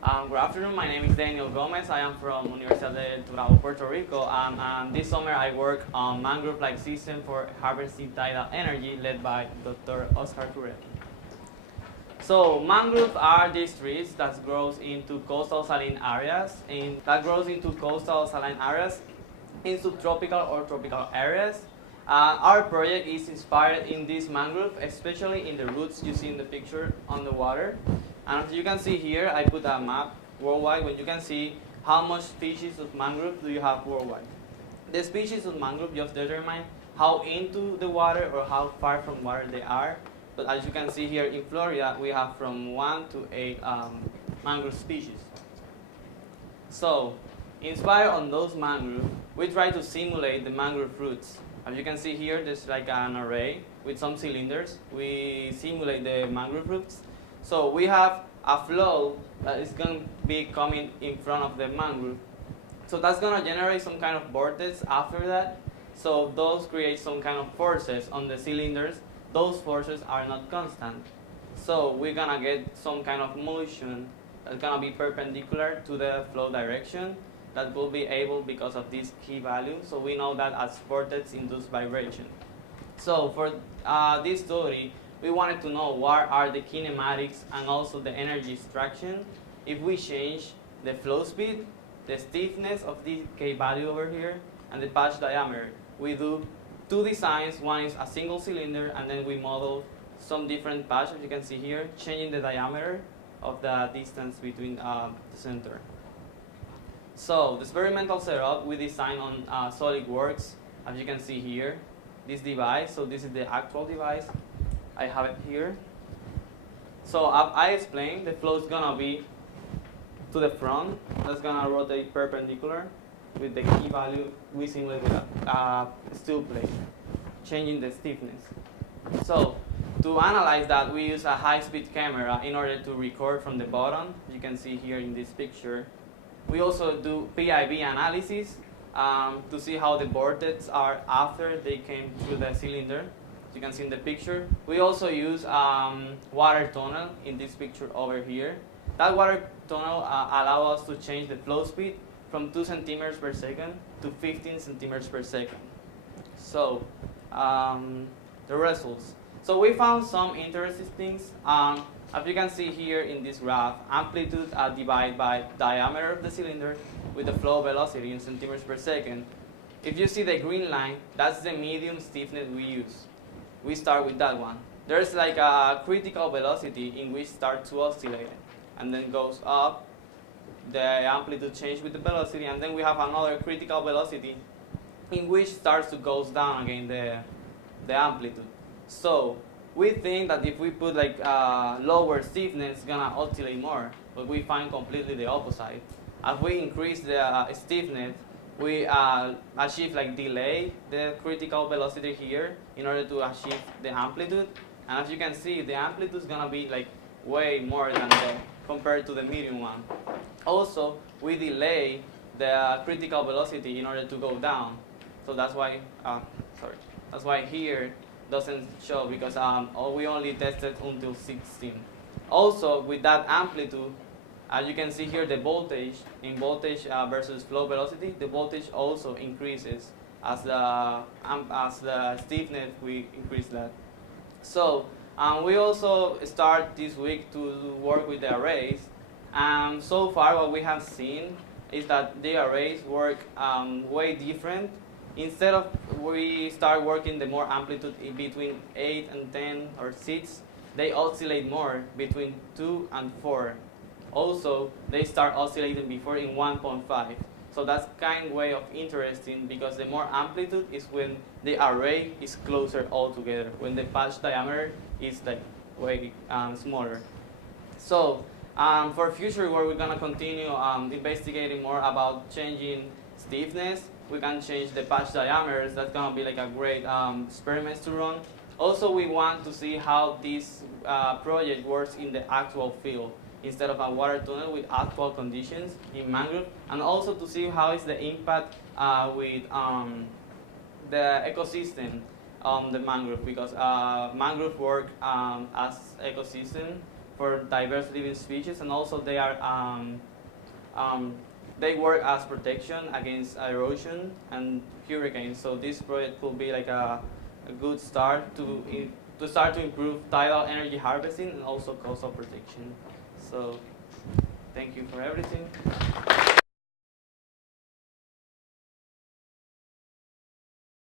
Good afternoon, my name is Daniel Gomez. I am from Universidad de Turabo, Puerto Rico. This summer I work on Mangrove-like system for harvesting tidal energy led by Dr. Oscar Curel. So mangroves are these trees that grows into coastal saline areas in subtropical or tropical areas. Our project is inspired in this mangrove, especially in the roots you see in the picture on the water. And as you can see here, I put a map worldwide when you can see how much species of mangrove do you have worldwide. The species of mangrove just determine how into the water or how far from water they are. But as you can see here in Florida, we have from 1 to 8 mangrove species. So, inspired on those mangroves, we try to simulate the mangrove roots. As you can see here, there's like an array with some cylinders. We simulate the mangrove roots. So we have a flow that is going to be coming in front of the mangrove. So that's going to generate some kind of vortex after that. So those create some kind of forces on the cylinders. Those forces are not constant. So we're going to get some kind of motion that's going to be perpendicular to the flow direction that will be able because of this key value. So we know that as vortex induced vibration. So for this study, we wanted to know what are the kinematics and also the energy extraction if we change the flow speed, the stiffness of this K value over here, and the patch diameter. We do two designs. One is a single cylinder, and then we model some different patch, as you can see here, changing the diameter of the distance between the center. So the experimental setup we designed on SolidWorks, as you can see here, this device. So this is the actual device. I have it here. So I explained the flow is gonna be to the front. That's gonna rotate perpendicular with the key value we simulate with a steel plate, changing the stiffness. So to analyze that, we use a high-speed camera in order to record from the bottom. You can see here in this picture. We also do PIV analysis to see how the vortex are after they came through the cylinder. You can see in the picture. We also use water tunnel in this picture over here. That water tunnel allows us to change the flow speed from 2 centimeters per second to 15 centimeters per second. So the results. So we found some interesting things. As you can see here in this graph, amplitude divided by diameter of the cylinder with the flow velocity in centimeters per second. If you see the green line, that's the medium stiffness we use. We start with that one. There's like a critical velocity in which start to oscillate and then goes up, the amplitude change with the velocity, and then we have another critical velocity in which starts to goes down again the amplitude. So we think that if we put like lower stiffness, it's gonna oscillate more, but we find completely the opposite. As we increase the stiffness, we achieve like delay the critical velocity here in order to achieve the amplitude. And as you can see, the amplitude is gonna be like way more than compared to the medium one. Also, we delay the critical velocity in order to go down. So that's why, that's why here doesn't show because we only tested until 16. Also, with that amplitude, as you can see here, the voltage in voltage versus flow velocity, the voltage also increases as the stiffness we increase that. So we also start this week to work with the arrays. And so far, what we have seen is that the arrays work way different. Instead of we start working the more amplitude in between 8 and 10 or 6, they oscillate more between 2 and 4. Also, they start oscillating before in 1.5. So that's kind of way of interesting because the more amplitude is when the array is closer all together, when the patch diameter is like way smaller. So for future work, we're gonna continue investigating more about changing stiffness. We can change the patch diameters. That's gonna be like a great experiment to run. Also, we want to see how this project works in the actual field instead of a water tunnel with actual conditions in mangrove, and also to see how is the impact with the ecosystem on the mangrove, because mangrove work as ecosystem for diverse living species, and also they work as protection against erosion and hurricanes. So this project could be like a good start to start to improve tidal energy harvesting and also coastal protection. So thank you for everything.